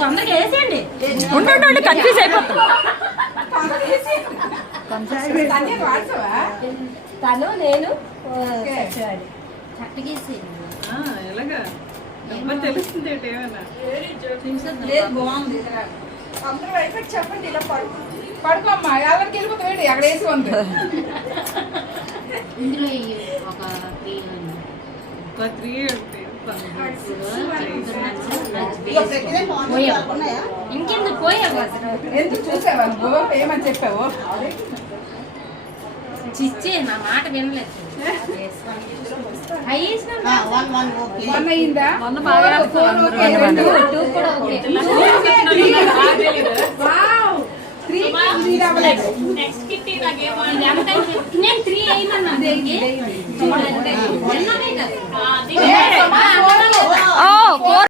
తొందరగా వేసేయండి. ఉండండి కన్ఫ్యూజ్ అయిపోతుంది. తను నేను చక్కగేసి ఎలాగా తెలుస్తుంది ఏమైనా బాగుంది. అందరూ అయిపోయి చెప్పండి ఇలా పడుకోమ్మా ఎవరికి వెళ్ళిపోతుంది అక్కడ వేసి ఉంది ఇందులో ఒక 3 ఇంకెందుకు పోయావు ఎందుకు చూసావా నువ్వు ఏమని చెప్పావు చిచ్చి నా మాట వినలేదు. అయిందా నేను 3 అయినా